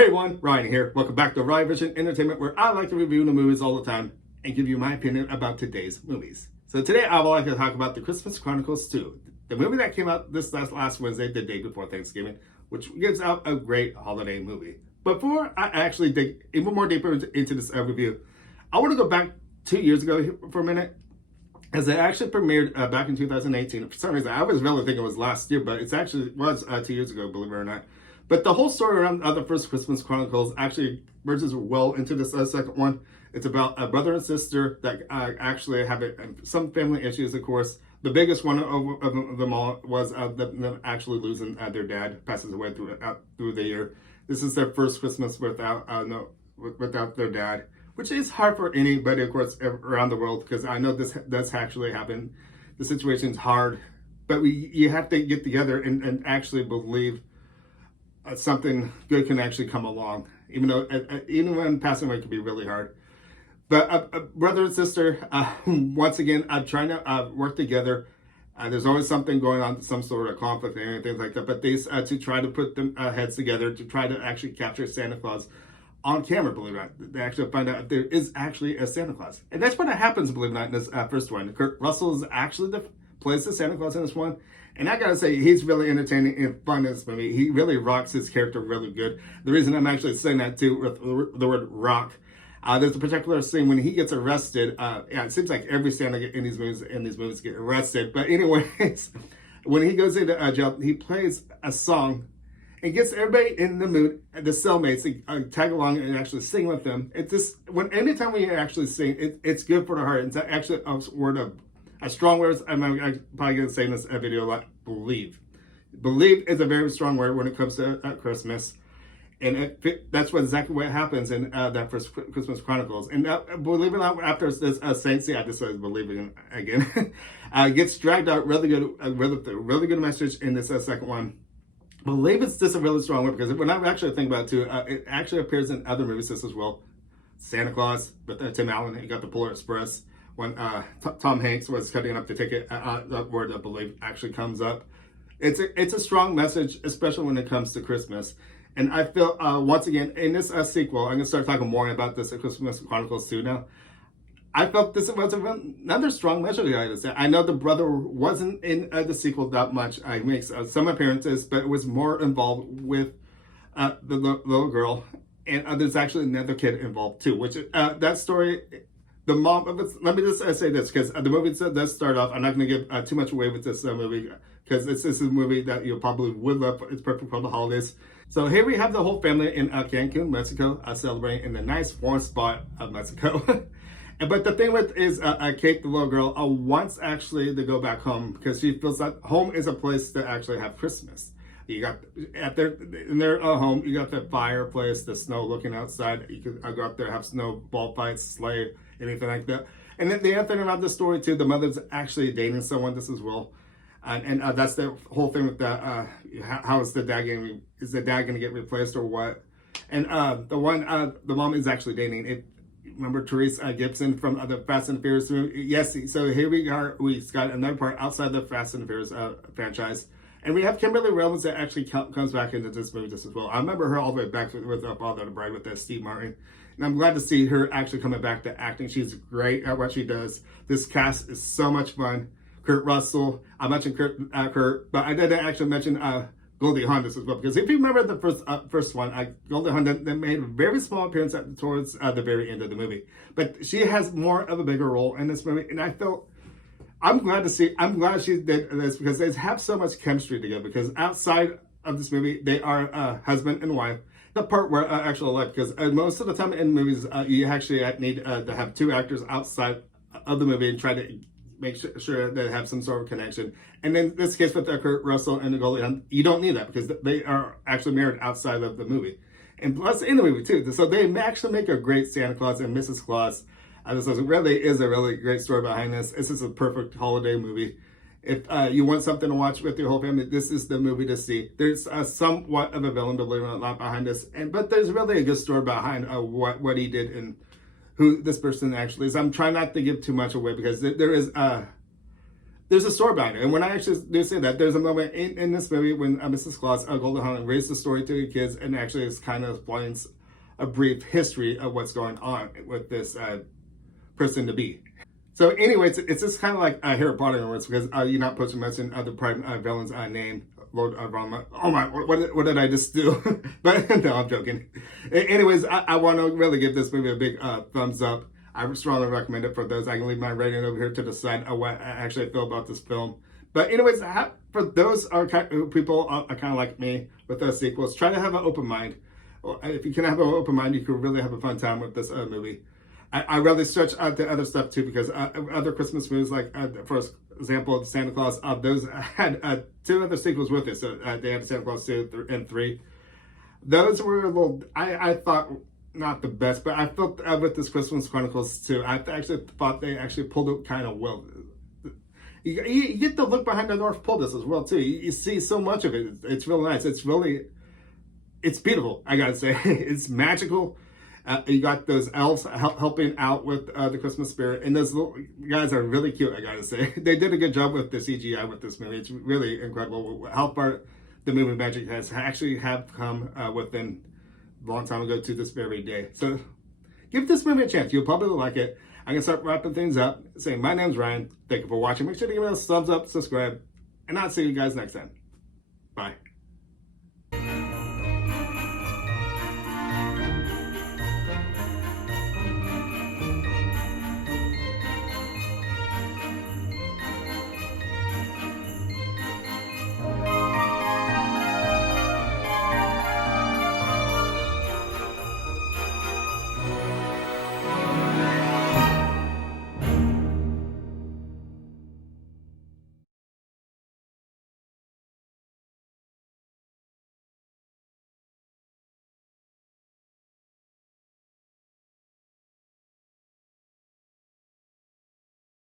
Hey everyone, Ryan here. Welcome back to Ryan Vision Entertainment, where I like to review the movies all the time and give you my opinion about today's movies. So today I would like to talk about the Christmas Chronicles 2, the movie that came out this last Wednesday, the day before Thanksgiving, which gives out a great holiday movie. But before I actually dig even more deeper into this review, I want to go back 2 years ago for a minute, as it actually premiered back in 2018. For some reason, I was really thinking it was last year, but it actually was 2 years ago, believe it or not. But the whole story around the first Christmas Chronicles actually merges well into this second one. It's about a brother and sister that actually have some family issues, of course. The biggest one of them all was them actually losing their dad, passes away through the year. This is their first Christmas without their dad, which is hard for anybody, of course, around the world, because I know this does actually happen. The situation's hard, but you have to get together and actually believe something good can actually come along, even when passing away can be really hard. But brother and sister, once again, trying to work together. There's always something going on, some sort of conflict and anything like that. But these to try to put them heads together to try to actually capture Santa Claus on camera. Believe it or not, they actually find out there is actually a Santa Claus, and that's what happens. Believe it or not, in this first one, Kurt Russell is actually plays the Santa Claus in this one. And I gotta say, he's really entertaining and fun in this movie. He really rocks his character really good. The reason I'm actually saying that too, with the word rock, there's a particular scene when he gets arrested. It seems like every Santa in these movies get arrested. But anyways, when he goes into jail, he plays a song and gets everybody in the mood, the cellmates, to tag along and actually sing with them. Anytime we actually sing, it's good for the heart. It's actually a strong word. I'm probably going to say in this video a lot. Believe. Believe is a very strong word when it comes to Christmas. And that's exactly what happens in that first Christmas Chronicles. And believe it or not, after this Saints, I just started believing again, gets dragged out really good, really good message in this second one. Believe it's just a really strong word, because when I actually think about it too, it actually appears in other movies as well. Santa Claus, with Tim Allen, he got the Polar Express. When Tom Hanks was cutting up the ticket, that word, I believe, actually comes up. It's a strong message, especially when it comes to Christmas. And I feel, once again, in this sequel, I'm going to start talking more about this Christmas Chronicles 2 now. I felt this was another strong message. I know the brother wasn't in the sequel that much. He makes some appearances, but it was more involved with the little girl. And there's actually another kid involved too, which that story... The mom. Let me just say this, because the movie does start off. I'm not going to give too much away with this movie, because this is a movie that you probably would love. It's perfect for the holidays. So here we have the whole family in Cancun, Mexico, celebrating in the nice warm spot of Mexico. But the thing with is Kate, the little girl, wants actually to go back home, because she feels that home is a place to actually have Christmas. You got in their home, you got the fireplace, the snow looking outside. You can go up there, have snowball fights, sleigh, anything like that. And then the other thing around the story too, the mother's actually dating someone this as well, and that's the whole thing with that. How is the dad going to get replaced or what? And the mom is actually dating. Remember Therese Gibson from the Fast and Furious movie? Yes. So here we are. We've got another part outside the Fast and Furious franchise. And we have Kimberly Rollins that actually comes back into this movie just as well. I remember her all the way back with Father of the Bride with Steve Martin. And I'm glad to see her actually coming back to acting. She's great at what she does. This cast is so much fun. Kurt Russell. I mentioned Kurt, but I didn't actually mention Goldie Hawn as well. Because if you remember the first one, Goldie Hawn made a very small appearance towards the very end of the movie. But she has more of a bigger role in this movie. And I'm glad she did this, because they have so much chemistry together. Because outside of this movie, they are husband and wife. The part where actual life, because most of the time in movies, you actually need to have two actors outside of the movie and try to make sure they have some sort of connection. And in this case with Kurt Russell and Goldie Hawn, you don't need that, because they are actually married outside of the movie. And plus in the movie too. So they actually make a great Santa Claus and Mrs. Claus. This really is a really great story behind this. This is a perfect holiday movie. If you want something to watch with your whole family, this is the movie to see. There's somewhat of a villain, believe it or not, behind this, but there's really a good story behind what he did and who this person actually is. I'm trying not to give too much away, because there is there's a story behind it. And when I actually do say that, there's a moment in this movie when Mrs. Claus, Golden Holland, reads the story to the kids and actually is kind of explains a brief history of what's going on with this person to be. So anyways, it's just kind of like Harry Potter words, because you're not supposed to mention the prime villain's name, Lord Rama. Oh my, what did I just do? But no, I'm joking. Anyways, I want to really give this movie a big thumbs up. I strongly recommend it for those. I can leave my rating over here to the side of what I actually feel about this film. But anyways, for those people are kind of like me with those sequels, try to have an open mind. If you can have an open mind, you can really have a fun time with this movie. I really stretch out the other stuff too, because other Christmas movies, like for example, Santa Claus, those had 2 other sequels with it. So they had Santa Claus 2 and 3. Those were a little, I thought, not the best, but I felt with this Christmas Chronicles 2, I actually thought they actually pulled it kind of well. You get the look behind the North Pole this as well too. You see so much of it. It's really nice. It's beautiful, I gotta say. It's magical. You got those elves helping out with the Christmas spirit, and those little guys are really cute, I gotta say. They did a good job with the CGI with this movie. It's really incredible how far the movie magic has actually come within a long time ago to this very day. So give this movie a chance. You'll probably like it. I'm gonna start wrapping things up, saying my name's Ryan. Thank you for watching. Make sure to give it a thumbs up, subscribe, and I'll see you guys next time. Bye.